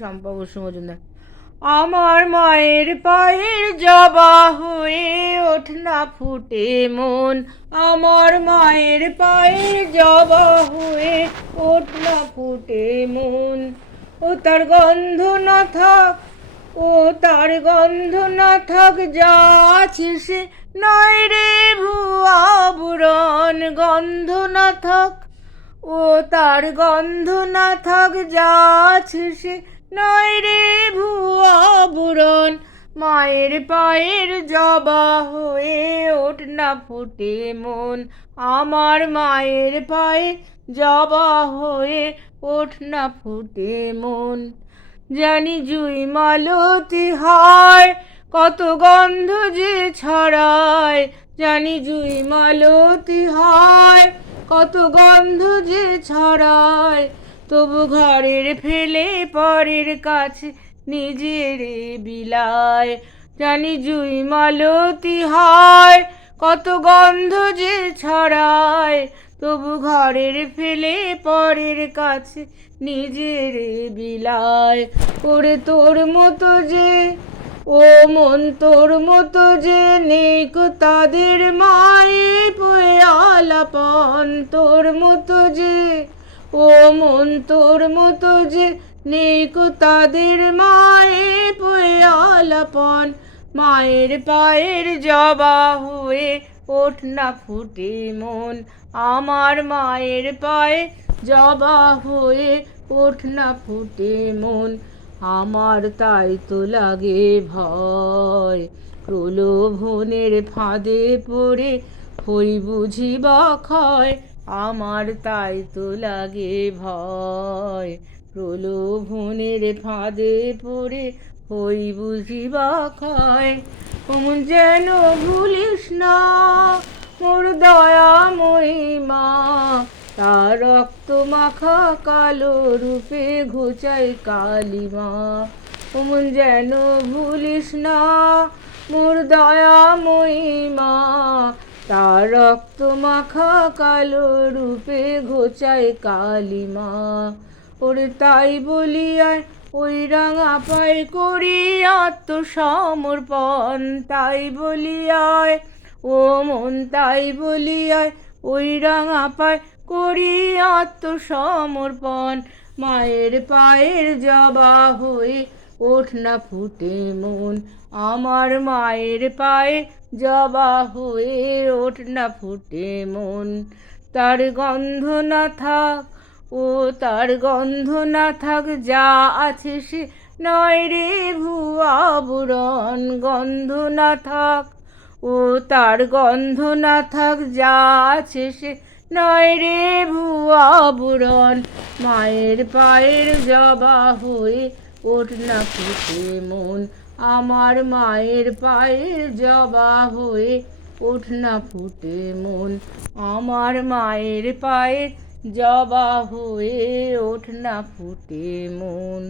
শম্পা বসু মজুমদার। আমার মায়ের পায়ের জবা হয়ে ওঠ না ফুটে মন, আমার মায়ের পায়ের জবা হয়ে ওঠ না ফুটে মন। ও তার গন্ধ না থাক, ও তার গন্ধ না থাক, যা আছে সে নয় রে ভুয়া বুড়ন। গন্ধ না থাক, ও তার গন্ধ না থাক, যা আছে সে নয় রে ভুয়া বুড়ন। মায়ের পায়ের জবা হয়ে ওঠ না ফুটে মন, আমার মায়ের পায়ে জবা হয়ে ওঠ না ফুটে মন। জানি জুই মালতী হয়, কত গন্ধ যে ছড়ায়, জানি জুই মালতী হয়, কত গন্ধ যে ছড়ায়, তবু ঘরের ফেলে পরের কাছে নিজের বিলায়। জানি জুই মালতী হয়, কত গন্ধ যে ছড়ায়, তবু ঘরের ফেলে পরের কাছে নিজের বিলায়। ওরে তোর মতো যে, ও মন তোর মতো যে নেই কো তাদের মায়ে পয়ে আলাপন। তোর মতো যে, ও মন তোর মতো যে নেই কো তাদের মায়ে পয়ে আলাপন। মায়ের পায়ের জবা হয়ে ওঠ না ফুটে মন, আমার মায়ের পায়ে জবা হয়ে ওঠ না ফুটে মন। আমার তাই তো লাগে ভয়, প্রলোভনের ফাঁদে পড়ে হই বুঝি বা ক্ষয়। আমার তাই তো লাগে ভয়, প্রলোভনের ফাঁদে পড়ে হই বুঝি বা ক্ষয়। ওমন যেন ভুলিস না মোর দয়াময়ী মা, তার রক্ত মাখা কালো রূপে ঘোচায় কালিমা। ওমন যেন ভুলিস না মোর দয়াময়ী মা, তার রক্ত মাখা কালো রূপে ঘোচায় কালিমা। ওরে তাই বলিয়ায় ওই রাঙা পায়ে করি আত্মসমর্পণ, তাই বলিয়ায় ও মন, তাই বলিয়ায় ওই রাঙা পায়ে করি আত্মসমর্পণ। মায়ের পায়ের জবা হয়ে ওঠ না ফুটে মন, আমার মায়ের পায়ে জবা হয়ে ওঠ না ফুটে মন। তার গন্ধ না থাক, ও তার গন্ধ না থাক, যা আছে সে নয় রে ভুয়া বুড়ন। গন্ধ না থাক, ও তার গন্ধ না থাক, যা আছে সে নয় রে ভুয়া বুড়ন। মায়ের পায়ের জবা হয়ে ওঠ না ফুটে মন, আমার মায়ের পায়ের জবা হয়ে ওঠ না ফুটে মন, আমার মায়ের পায়ের জবা হয়ে ওঠ না ফুটে মন।